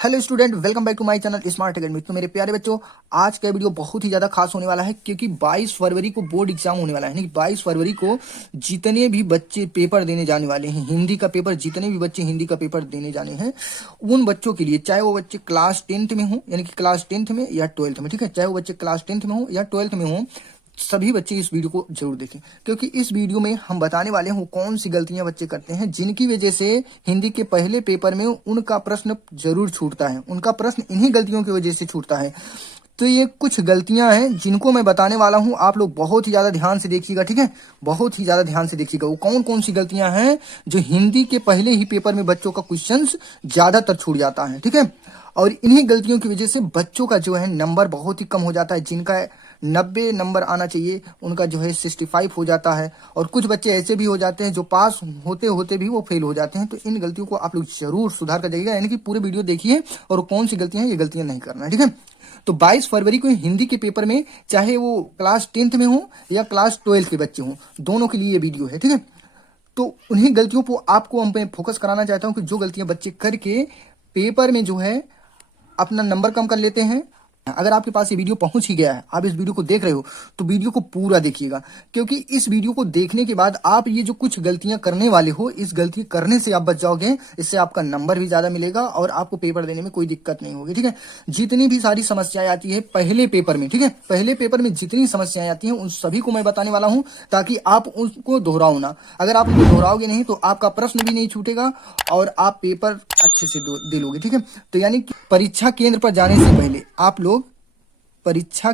Hello student, welcome back to my channel Smart Academy. तो मेरे प्यारे बच्चों, आज का वीडियो बहुत ही ज़्यादा खास होने वाला है क्योंकि 22 फरवरी को बोर्ड एग्जाम होने वाला है। यानी 22 फरवरी को जितने भी बच्चे पेपर देने जाने वाले हैं, हिंदी का पेपर, जितने भी बच्चे हिंदी का पेपर देने जाने हैं, उन बच्चों के लिए, चाहे वो बच्चे क्लास 10th में हो, यानी कि क्लास 10th में या 12th में, ठीक है, चाहे वो बच्चे क्लास 10th में हो या 12th में हो, सभी बच्चे इस वीडियो को जरूर देखें क्योंकि इस वीडियो में हम बताने वाले हैं कौन सी गलतियां बच्चे करते हैं जिनकी वजह से हिंदी के पहले पेपर में उनका प्रश्न जरूर छूटता है। उनका प्रश्न इन्हीं गलतियों की वजह से छूटता है। तो ये कुछ गलतियां हैं जिनको मैं बताने वाला हूं, आप लोग बहुत ही ज्यादा ध्यान से देखिएगा, ठीक है, बहुत ही ज्यादा ध्यान से देखिएगा। वो कौन कौन सी गलतियां हैं जो हिंदी के पहले ही पेपर में बच्चों का क्वेश्चन ज्यादातर छूट जाता है, ठीक है। और इन्हीं गलतियों की वजह से बच्चों का जो है नंबर बहुत ही कम हो जाता है। जिनका 90 नंबर आना चाहिए उनका जो है 65 हो जाता है। और कुछ बच्चे ऐसे भी हो जाते हैं जो पास होते होते भी वो फेल हो जाते हैं। तो इन गलतियों को आप लोग जरूर सुधार कर जाइएगा, यानी कि पूरे वीडियो देखिए और कौन सी गलतियां हैं, ये गलतियां नहीं करना है, ठीक है। तो 22 फरवरी को हिंदी के पेपर में, चाहे वो क्लास 10th में हो या क्लास 12th के बच्चे हों, दोनों के लिए ये वीडियो है, ठीक है। तो उन्हीं गलतियों को आपको हम पे फोकस कराना चाहता हूं कि जो गलतियां बच्चे करके पेपर में जो है अपना नंबर कम कर लेते हैं। अगर आपके पास ये वीडियो पहुंच ही गया है, आप इस वीडियो को देख रहे हो, तो वीडियो को पूरा देखिएगा क्योंकि इस वीडियो को देखने के बाद आप ये जो कुछ गलतियां करने वाले हो, इस गलती करने से आप बच जाओगे। इससे आपका नंबर भी ज्यादा मिलेगा और आपको पेपर देने में कोई दिक्कत नहीं होगी, ठीक है। जितनी भी सारी समस्याएं आती है पहले पेपर में, ठीक है, पहले पेपर में जितनी समस्याएं आती हैं उन सभी को मैं बताने वाला हूं ताकि आप उसको दोहराओ ना। अगर आप उनको दोहराओगे नहीं तो आपका प्रश्न भी नहीं छूटेगा और आप पेपर अच्छे से दे लोगे, ठीक है। तो यानी कि परीक्षा केंद्र पर जाने से पहले आप लोग परीक्षा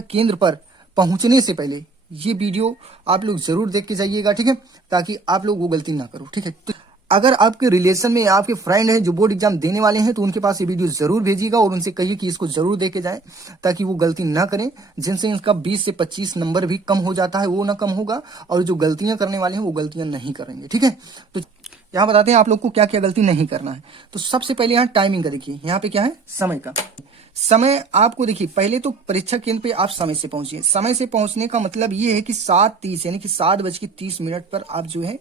केंद्र पर पहुंचने से पहले ये वीडियो आप लोग जरूर देख के जाइएगा, ठीक है, ताकि आप लोग वो गलती ना करो, ठीक है। तो अगर आपके रिलेशन में आपके फ्रेंड हैं जो बोर्ड एग्जाम देने वाले हैं तो उनके पास ये वीडियो जरूर भेजिएगा और उनसे कहिए कि इसको जरूर देख के जाएं ताकि वो गलती ना करें, जिनसे इनका 20 से 25 नंबर भी कम हो जाता है, वो ना कम होगा और जो गलतियां करने वाले हैं वो गलतियां नहीं करेंगे, ठीक है। तो यहाँ बताते हैं आप लोग को क्या क्या गलती नहीं करना है। तो सबसे पहले यहाँ टाइमिंग का देखिए, यहाँ पे क्या है, समय का। समय आपको देखिए, पहले तो परीक्षा केंद्र पे आप समय से पहुंचिए। समय से पहुंचने का मतलब ये है कि 7:30 यानी कि 7:30 पर आप जो है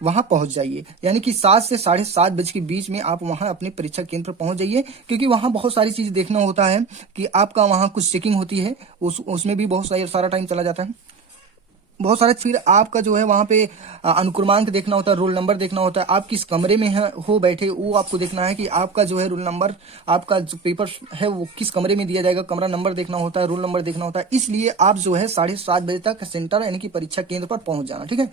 वहां पहुंच जाइए। यानी कि 7 से 7:30 बजे के बीच में आप वहां अपने परीक्षा केंद्र पर पहुंच जाइए क्योंकि वहां बहुत सारी चीजें देखना होता है कि आपका वहां कुछ चेकिंग होती है, उसमें भी बहुत सारा टाइम चला जाता है। बहुत सारा, फिर आपका जो है वहां पे अनुक्रमांक देखना होता है, रोल नंबर देखना होता है, आप किस कमरे में हो बैठे वो आपको देखना है कि आपका जो है रोल नंबर, आपका जो पेपर है वो किस कमरे में दिया जाएगा, कमरा नंबर देखना होता है, रोल नंबर देखना होता है। इसलिए आप जो है 7:30 बजे तक सेंटर यानी कि परीक्षा केंद्र पर पहुंच जाना, ठीक है।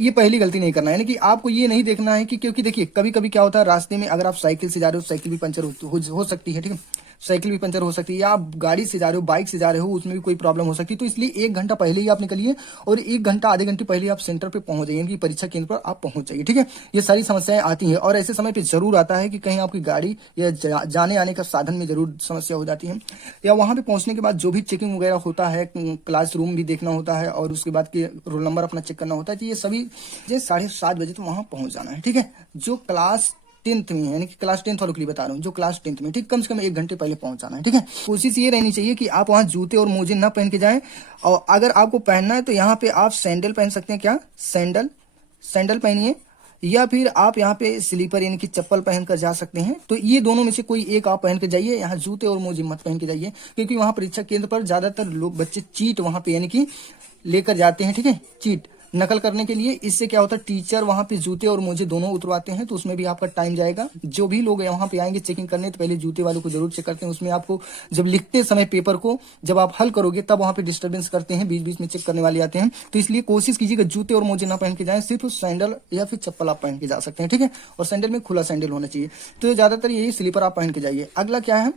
ये पहली गलती नहीं करना है, यानी कि आपको ये नहीं देखना है कि, क्योंकि देखिए कभी कभी क्या होता है, रास्ते में अगर आप साइकिल से जा रहे हो, साइकिल भी पंचर हो सकती है, ठीक है, साइकिल भी पंचर हो सकती है, या आप गाड़ी से जा रहे हो, बाइक से जा रहे हो, उसमें भी कोई प्रॉब्लम हो सकती है। तो इसलिए 1 घंटा पहले ही आप निकलिए और 1 घंटा आधे घंटे पहले आप सेंटर पे पहुंच जाइए, यानी परीक्षा केंद्र पर आप पहुंच जाइए, ठीक है। ये सारी समस्याएं आती हैं और ऐसे समय पे जरूर आता है कि कहीं आपकी गाड़ी या जाने आने का साधन में जरूर समस्या हो जाती है, या वहां पे पहुंचने के बाद जो भी चेकिंग वगैरह होता है, क्लासरूम भी देखना होता है और उसके बाद के रोल नंबर अपना चेक करना होता है। तो ये सभी 7:30 बजे तो वहां पहुंच जाना है, ठीक है। जो क्लास 10th में, यानी कि क्लास 10th वालों के लिए बता रहा हूँ, जो क्लास 10th में, ठीक, कम से कम 1 घंटे पहले पहुंच जाना है, ठीक है। कोशिश ये रहनी चाहिए कि आप वहां जूते और मोजे ना पहन के जाएं, और अगर आपको पहनना है तो यहाँ पे आप सैंडल पहन सकते हैं। क्या, सैंडल पहनिए, या फिर आप यहाँ पे स्लीपर यानी कि चप्पल पहन कर जा सकते हैं। तो ये दोनों में से कोई एक आप पहन के जाइए, यहाँ जूते और मोजे मत पहन के जाइए क्योंकि वहां परीक्षा केंद्र पर ज्यादातर लोग, बच्चे चीट वहां पे यानी कि लेकर जाते हैं, ठीक है, चीट नकल करने के लिए। इससे क्या होता है, टीचर वहां पे जूते और मोजे दोनों उतरवाते हैं तो उसमें भी आपका टाइम जाएगा। जो भी लोग वहां पे आएंगे चेकिंग करने तो पहले जूते वालों को जरूर चेक करते हैं। उसमें आपको जब लिखते समय पेपर को जब आप हल करोगे तब वहां पे डिस्टर्बेंस करते हैं, बीच बीच में चेक करने वाले आते हैं। तो इसलिए कोशिश कीजिएगा जूते और मोजे ना पहन के जाए, सिर्फ सैंडल या फिर चप्पल आप पहन के जा सकते हैं, ठीक है। और सैंडल में खुला सैंडल होना चाहिए। तो ज्यादातर यही स्लीपर आप पहन के जाइए। अगला क्या है,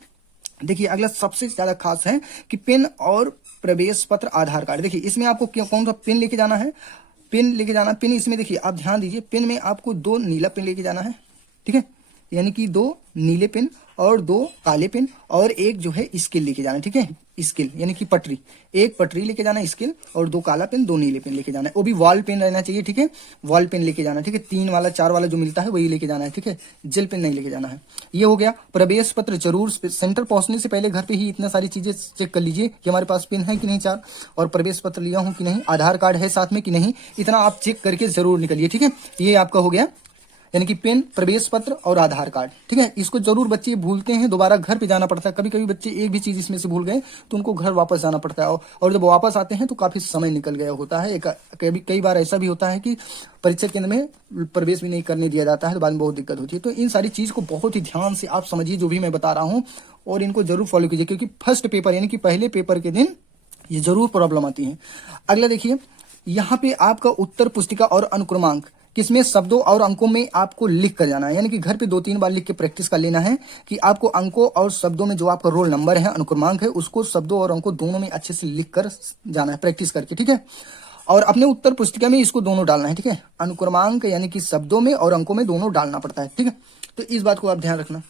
देखिए अगला सबसे ज्यादा खास है कि पेन और प्रवेश पत्र, आधार कार्ड। देखिए इसमें आपको कौन सा पेन लेके जाना है, पेन लेके जाना। पेन इसमें देखिए आप ध्यान दीजिए, पेन में आपको 2 नीला पेन लेके जाना है, ठीक है, यानी कि 2 नीले पेन और 2 काले पेन और एक जो है स्केल लेके जाना है, ठीक है, स्केल यानी कि पटरी, एक पटरी लेके जाना है स्केल, और 2 काला पेन 2 नीले पेन लेके जाना है। वो भी वॉल पेन रहना चाहिए, ठीक है, वॉल पेन लेके जाना है, ठीक है, 3 वाला 4 वाला जो मिलता है वही लेके जाना है, ठीक है, जेल पेन नहीं लेके जाना है। ये हो गया। प्रवेश पत्र जरूर सेंटर पहुंचने से पहले घर पे ही इतना सारी चीजें चेक कर लीजिए कि हमारे पास पेन है कि नहीं 4, और प्रवेश पत्र लिया हूं कि नहीं, आधार कार्ड है साथ में कि नहीं, इतना आप चेक करके जरूर निकलिए, ठीक है। ये आपका हो गया यानी कि पेन, प्रवेश पत्र और आधार कार्ड। ठीक है, इसको जरूर बच्चे भूलते हैं, दोबारा घर पे जाना पड़ता है। कभी कभी बच्चे एक भी चीज इसमें से भूल गए तो उनको घर वापस जाना पड़ता है, और जब वापस आते हैं तो काफी समय निकल गया होता है। कई बार ऐसा भी होता है कि परीक्षा केंद्र में प्रवेश भी नहीं करने दिया जाता है, तो बाद में बहुत दिक्कत होती है। तो इन सारी चीज को बहुत ही ध्यान से आप समझिए जो भी मैं बता रहा हूँ, और इनको जरूर फॉलो कीजिए, क्योंकि फर्स्ट पेपर यानी कि पहले पेपर के दिन ये जरूर प्रॉब्लम आती है। अगला देखिए, यहाँ पे आपका उत्तर पुस्तिका और अनुक्रमांक किसमें शब्दों और अंकों में आपको लिख कर जाना है, यानी कि घर पे 2-3 बार लिख के प्रैक्टिस कर लेना है कि आपको अंकों और शब्दों में जो आपका रोल नंबर है, अनुक्रमांक है, उसको शब्दों और अंकों दोनों में अच्छे से लिख कर जाना है प्रैक्टिस करके। ठीक है, और अपने उत्तर पुस्तिका में इसको दोनों डालना है। ठीक है, अनुक्रमांक यानी कि शब्दों में और अंकों में दोनों डालना पड़ता है। ठीक है, तो इस बात को आप ध्यान रखना,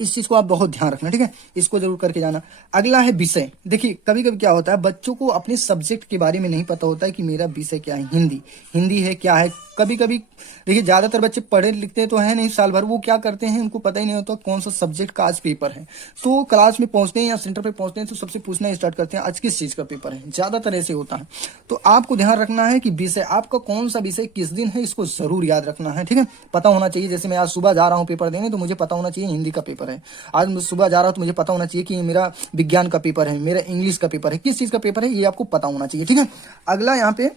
इस चीज को आप बहुत ध्यान रखना। ठीक है, इसको जरूर करके जाना। अगला है विषय। देखिए कभी कभी क्या होता है, बच्चों को अपने सब्जेक्ट के बारे में नहीं पता होता है कि मेरा विषय क्या है, हिंदी है क्या है। कभी कभी देखिए ज्यादातर बच्चे पढ़े लिखते तो है नहीं साल भर, वो क्या करते हैं, उनको पता ही नहीं होता कौन सा सब्जेक्ट का आज पेपर है। तो क्लास में पहुंचते हैं या सेंटर पे पहुंचते हैं तो सबसे पूछना स्टार्ट करते हैं आज किस चीज का पेपर है, ज्यादातर ऐसे होता है। तो आपको ध्यान रखना है कि विषय आपका कौन सा विषय किस दिन है, इसको जरूर याद रखना है। ठीक है, पता होना चाहिए। जैसे मैं आज सुबह जा रहा हूँ पेपर देने, तो मुझे पता होना चाहिए हिंदी का पेपर है। आज मैं सुबह जा रहा हूँ तो मुझे पता होना चाहिए कि मेरा विज्ञान का पेपर है, मेरा इंग्लिश का पेपर है, किस चीज का पेपर है ये आपको पता होना चाहिए। ठीक है, अगला यहाँ पे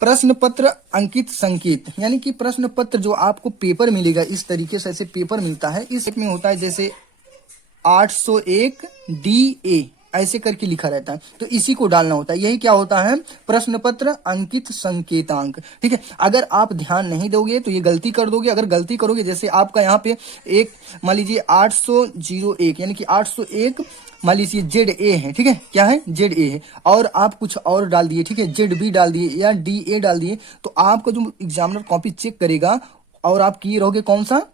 प्रश्न पत्र अंकित संकेत, यानी कि प्रश्न पत्र जो आपको पेपर मिलेगा, इस तरीके से ऐसे पेपर मिलता है, इस में होता है जैसे 801 DA ऐसे करके लिखा रहता है, तो इसी को डालना होता है। यही क्या होता है, प्रश्न पत्र अंकित संकेतांक। ठीक है, अगर आप ध्यान नहीं दोगे तो ये गलती कर दोगे। अगर गलती करोगे, जैसे आपका यहाँ पे एक मान लीजिए 801 यानी कि 801 मान लीजिए ZA है। ठीक है, क्या है, ZA है, और आप कुछ और डाल दिए, ठीक है, ZB डाल दिए या DA डाल दिए, तो आपका जो एग्जामिनर कॉपी चेक करेगा और आप किए रहोगे कौन सा,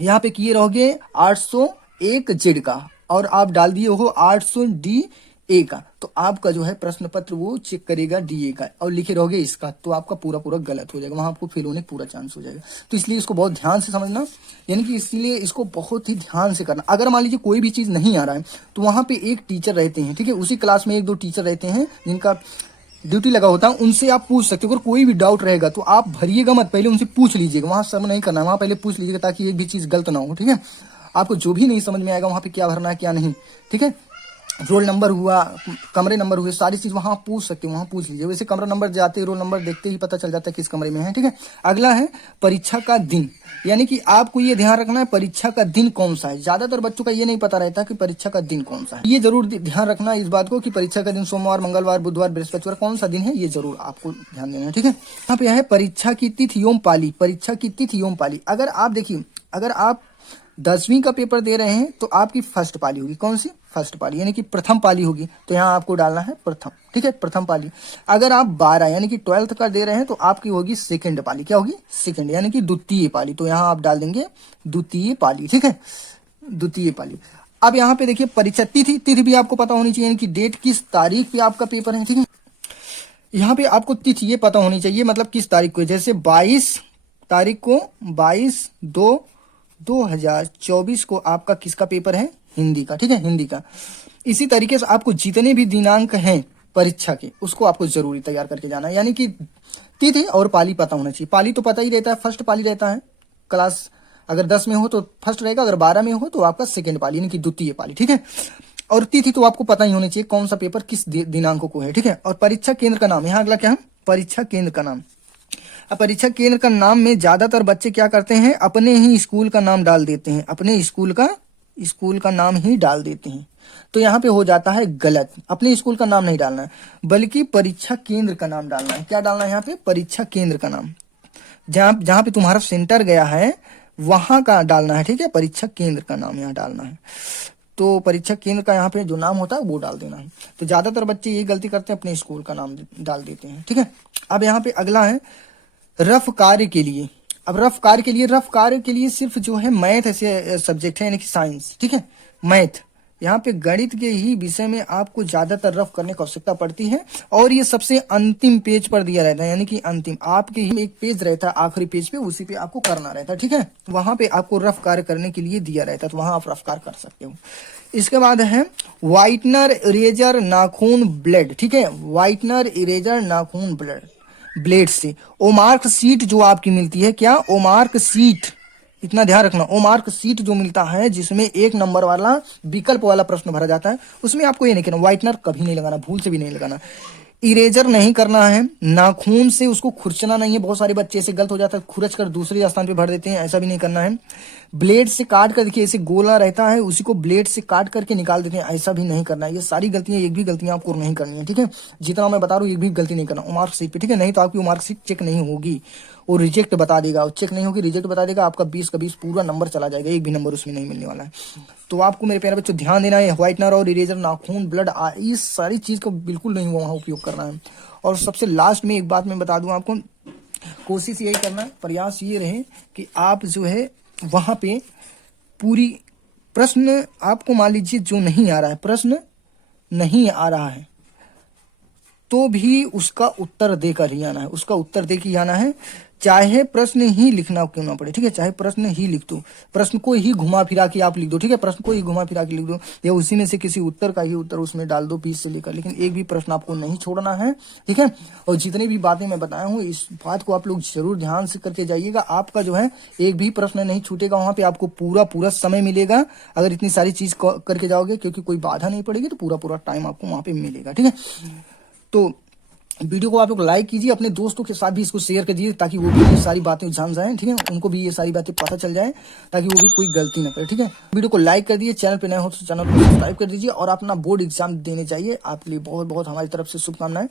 यहाँ पे किए रहोगे 801 Z का, और आप डाल दिए हो 800 DA का, तो आपका जो है प्रश्न पत्र वो चेक करेगा DA का, और लिखे रहोगे इसका, तो आपका पूरा पूरा गलत हो जाएगा, वहां आपको फेल होने का पूरा चांस हो जाएगा। तो इसलिए इसको बहुत ध्यान से समझना, यानी कि इसलिए इसको बहुत ही ध्यान से करना। अगर मान लीजिए कोई भी चीज नहीं आ रहा है तो वहां पे एक टीचर रहते हैं, ठीक है, उसी क्लास में 1-2 टीचर रहते हैं जिनका ड्यूटी लगा होता है, उनसे आप पूछ सकते हो। अगर कोई भी डाउट रहेगा तो आप भरिएगा मत, पहले उनसे पूछ लीजिएगा, वहां सब नहीं करना है, वहां पहले पूछ लीजिएगा ताकि एक भी चीज गलत ना हो। ठीक है, आपको जो भी नहीं समझ में आएगा वहां पे क्या भरना है क्या नहीं, ठीक है, रोल नंबर हुआ, कमरे नंबर हुए, सारी चीज वहां पूछ सकते हो, वहां पूछ लीजिए। वैसे कमरा नंबर जाते रोल नंबर देखते ही पता चल जाता है किस कमरे में है। ठीक है, अगला है परीक्षा का दिन, यानी कि आपको ये ध्यान रखना है परीक्षा का दिन कौन सा है। ज्यादातर बच्चों का ये नहीं पता रहता कि परीक्षा का दिन कौन सा है। ये जरूर ध्यान रखना इस बात को कि परीक्षा का दिन सोमवार, मंगलवार, बुधवार, बृहस्पतिवार कौन सा दिन है, ये जरूर आपको ध्यान देना है। ठीक है, यहाँ पे है परीक्षा की तिथि एवं पाली, परीक्षा की तिथि एवं पाली। अगर आप देखिए, अगर आप 10वीं का पेपर दे रहे हैं तो आपकी फर्स्ट पाली होगी, कौन सी, फर्स्ट पाली, यानी कि प्रथम पाली होगी, तो यहाँ आपको डालना है प्रथम। ठीक है, प्रथम पाली। अगर आप 12 यानी कि 12th का दे रहे हैं तो आपकी होगी सेकंड पाली, क्या होगी, सेकंड, यानी कि द्वितीय पाली, तो यहाँ आप डाल देंगे द्वितीय पाली। ठीक है, द्वितीय पाली। अब यहाँ पे देखिए परीक्षा तिथि, तिथि भी आपको पता होनी चाहिए, यानी कि डेट, किस तारीख पे आपका पेपर है। ठीक है, यहाँ पे आपको तिथि ये पता होनी चाहिए, मतलब किस तारीख को, जैसे 22 तारीख को, 22/2/2024 को आपका किसका पेपर है, हिंदी का। ठीक है, हिंदी का। इसी तरीके से आपको जितने भी दिनांक हैं परीक्षा के, उसको आपको जरूरी तैयार करके जाना है, यानी कि तिथि और पाली पता होना चाहिए। पाली तो पता ही रहता है, फर्स्ट पाली रहता है, क्लास अगर 10 में हो तो फर्स्ट रहेगा, अगर 12 में हो तो आपका सेकेंड पाली यानी कि द्वितीय पाली। ठीक है, और तिथि तो आपको पता ही होनी चाहिए कौन सा पेपर किस दिनांक को है। ठीक है, और परीक्षा केंद्र का नाम, यहाँ अगला क्या है, परीक्षा केंद्र का नाम। अब परीक्षा केंद्र का नाम में ज्यादातर बच्चे क्या करते हैं, अपने ही स्कूल का नाम डाल देते हैं, अपने स्कूल का नाम ही डाल देते हैं, तो यहाँ पे हो जाता है गलत। अपने स्कूल का नाम नहीं डालना है, बल्कि परीक्षा केंद्र का नाम डालना है। क्या डालना है यहाँ पे, परीक्षा केंद्र का नाम, जहां पे तुम्हारा सेंटर गया है वहां का डालना है। ठीक है, परीक्षा केंद्र का नाम यहाँ डालना है, तो परीक्षा केंद्र का यहाँ पे जो नाम होता है वो डाल देना है। तो ज्यादातर बच्चे ये गलती करते हैं, अपने स्कूल का नाम डाल देते हैं। ठीक है, अब यहाँ पे अगला है रफ कार्य के लिए। अब रफ कार्य के लिए सिर्फ जो है मैथ ऐसे सब्जेक्ट है, यानी कि साइंस। ठीक है, मैथ, यहाँ पे गणित के ही विषय में आपको ज्यादातर रफ करने की आवश्यकता पड़ती है, और ये सबसे अंतिम पेज पर दिया रहता है, यानी कि अंतिम आपके ही एक पेज रहता है आखिरी पेज पे, उसी पे आपको करना रहता है। ठीक है, वहां पे आपको रफ कार्य करने के लिए दिया रहता है, तो वहां आप रफ कार्य कर सकते हो। इसके बाद है व्हाइटनर, इरेजर, नाखून, ब्लेड। ठीक है, व्हाइटनर, इरेजर, नाखून, ब्लेड, ब्लेड से। ओ मार्क सीट जो आपकी मिलती है, क्या, ओ मार्क सीट, इतना ध्यान रखना, ओ मार्क सीट जो मिलता है जिसमें 1 नंबर वाला विकल्प वाला प्रश्न भरा जाता है, उसमें आपको ये नहीं करना, व्हाइटनर कभी नहीं लगाना, भूल से भी नहीं लगाना। इरेजर नहीं करना है, नाखून से उसको खुरचना नहीं है, बहुत सारे बच्चे से गलत हो जाता है, खुरच कर दूसरे स्थान पे भर देते हैं, ऐसा भी नहीं करना है। ब्लेड से काट कर, देखिए ऐसे गोला रहता है, उसी को ब्लेड से काट करके निकाल देते हैं, ऐसा भी नहीं करना है। ये सारी गलतियां, एक भी गलतियां आपको नहीं करनी है, ठीक है। जितना मैं बता रहा हूँ एक भी गलती नहीं करना मार्कशीट पे, ठीक है, नहीं तो आपकी मार्कशीट चेक नहीं होगी, वो रिजेक्ट बता देगा, चेक नहीं होगी, रिजेक्ट बता देगा, आपका 20 का 20 पूरा नंबर चला जाएगा, एक भी नंबर उसमें नहीं मिलने वाला है। तो आपको मेरे प्यारे बच्चों ध्यान देना है, व्हाइटनर और इरेजर, नाखून, ब्लड, इस सारी चीज का बिल्कुल नहीं वहां उपयोग करना है। और सबसे लास्ट में एक बात मैं बता दूं आपको, कोशिश यही करना, प्रयास ये रहे कि आप जो है वहां पे पूरी प्रश्न, आपको मान लीजिए जो नहीं आ रहा है, प्रश्न नहीं आ रहा है तो भी उसका उत्तर देकर ही आना है, उसका उत्तर दे के ही आना है, चाहे प्रश्न ही लिखना क्यों ना पड़े, ठीक है, चाहे प्रश्न ही लिख दो, प्रश्न को ही घुमा फिरा के आप लिख दो, ठीक है, प्रश्न को ही घुमा फिरा के लिख दो, या उसी में से किसी उत्तर का ही उत्तर उसमें डाल दो 20 से लेकर, लेकिन एक भी प्रश्न आपको नहीं छोड़ना है, ठीक है। और जितनी भी बातें मैं बताया हूँ, इस बात को आप लोग जरूर ध्यान से करके जाइएगा, आपका जो है एक भी प्रश्न नहीं छूटेगा, वहां पे आपको पूरा पूरा समय मिलेगा, अगर इतनी सारी चीज करके जाओगे, क्योंकि कोई बाधा नहीं पड़ेगी, तो पूरा पूरा टाइम आपको वहां पे मिलेगा, ठीक है। तो वीडियो को आप लोग लाइक कीजिए, अपने दोस्तों के साथ भी इसको शेयर कर दीजिए, ताकि वो भी ये सारी बातें जान जाएं, ठीक है, उनको भी ये सारी बातें पता चल जाए, ताकि वो भी कोई गलती ना करे, ठीक है। वीडियो को लाइक कर दीजिए, चैनल पे नए हो तो चैनल को सब्सक्राइब कर दीजिए, और अपना बोर्ड एग्जाम देने चाहिए, आपके लिए बहुत बहुत हमारी तरफ से शुभकामनाएं।